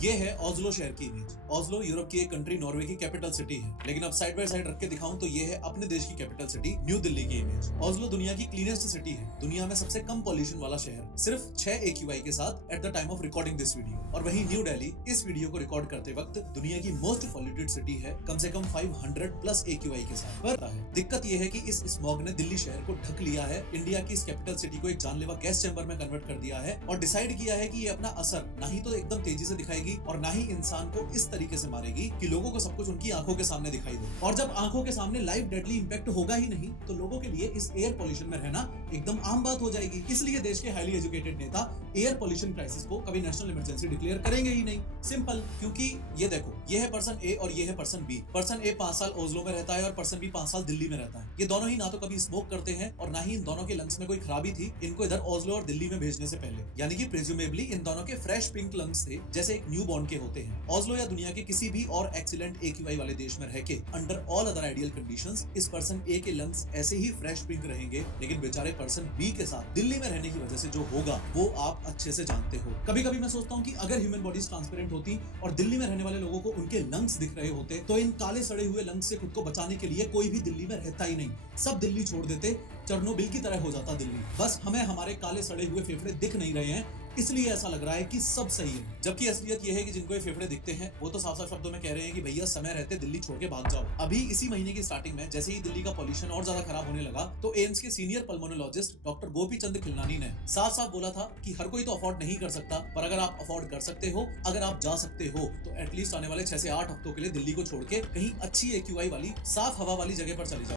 ये है ओस्लो शहर की इमेज। ओस्लो यूरोप की एक कंट्री नॉर्वे की कैपिटल सिटी है, लेकिन अब साइड बाय साइड रख के दिखाऊं तो ये है अपने देश की कैपिटल सिटी न्यू दिल्ली की इमेज। ओस्लो दुनिया की क्लीनेस्ट सिटी है, दुनिया में सबसे कम पॉल्यूशन वाला शहर, सिर्फ 6 AQI के साथ at the time of recording this video. और वहीं न्यू दिल्ली इस वीडियो को रिकॉर्ड करते वक्त दुनिया की मोस्ट पॉल्यूटेड सिटी है, कम से कम 500+ AQI के साथ। पर दिक्कत ये है कि इस स्मॉग ने दिल्ली शहर को ढक लिया है, इंडिया की इस कैपिटल सिटी को एक जानलेवा गैस चैम्बर में कन्वर्ट कर दिया है और डिसाइड किया है कि ये अपना असर ना ही तो एकदम तेजी से दिखाएगी और ना ही इंसान को इस तरीके से मारेगी कि लोगों को सब कुछ उनकी आंखों के सामने दिखाई दे। और जब आंखों के सामने लाइव डेडली इंपैक्ट होगा ही नहीं तो लोगों के लिए इस एयर पोल्यूशन में रहना एकदम आम बात हो जाएगी। इसलिए देश के हाईली एजुकेटेड नेता एयर पोल्यूशन क्राइसिस को कभी नेशनल इमरजेंसी डिक्लेयर करेंगे ही नहीं। सिंपल, क्योंकि ये देखो, ये है पर्सन ए और ये है पर्सन बी। पर्सन ए 5 साल ओस्लो में रहता है और पर्सन बी 5 साल दिल्ली में रहता है। ये दोनों ही ना तो कभी स्मोक करते हैं और ना ही इन दोनों के लंग्स में कोई खराबी थी इनको इधर ओस्लो और दिल्ली में भेजने से पहले, यानी कि प्रेज्यूमेबली इन दोनों के फ्रेश पिंक लंग्स थे जैसे एक न्यू बॉर्न के होते हैं। ओस्लो या दुनिया के किसी भी और एक्सीलेंट AQI वाले देश में रह के under all other ideal conditions इस पर्सन ए के लंग्स ऐसे ही फ्रेश पिंक रहेंगे, लेकिन बेचारे पर्सन बी के साथ दिल्ली में रहने की वजह से जो होगा वो आप अच्छे से जानते हो। कभी कभी मैं सोचता हूँ कि अगर ह्यूमन बॉडीज ट्रांसपेरेंट होती और दिल्ली में रहने वाले लोगों को उनके लंग्स दिख रहे होते तो इन काले सड़े हुए लंग्स से खुद को बचाने के लिए कोई भी दिल्ली में रहता ही नहीं। सब दिल्ली छोड़ देते, चेरनोबिल की तरह हो जाता दिल्ली। बस हमें हमारे काले सड़े हुए फेफड़े दिख नहीं रहे हैं, इसलिए ऐसा लग रहा है कि सब सही है। जबकि असलियत यह है कि जिनको ये फेफड़े दिखते हैं वो तो साफ साफ शब्दों में कह रहे हैं कि भैया समय रहते दिल्ली छोड़ के भाग जाओ। अभी इसी महीने की स्टार्टिंग में जैसे ही दिल्ली का पॉल्यूशन और ज्यादा खराब होने लगा तो एम्स के senior pulmonologist doctor Gopi Chand Khilnani ने साफ साफ बोला था कि हर कोई तो अफोर्ड नहीं कर सकता, पर अगर आप अफोर्ड कर सकते हो, अगर आप जा सकते हो तो एटलीस्ट आने वाले 6 से 8 हफ्तों के लिए दिल्ली को छोड़ के कहीं अच्छी AQI वाली साफ हवा वाली जगह पर चले जाओ।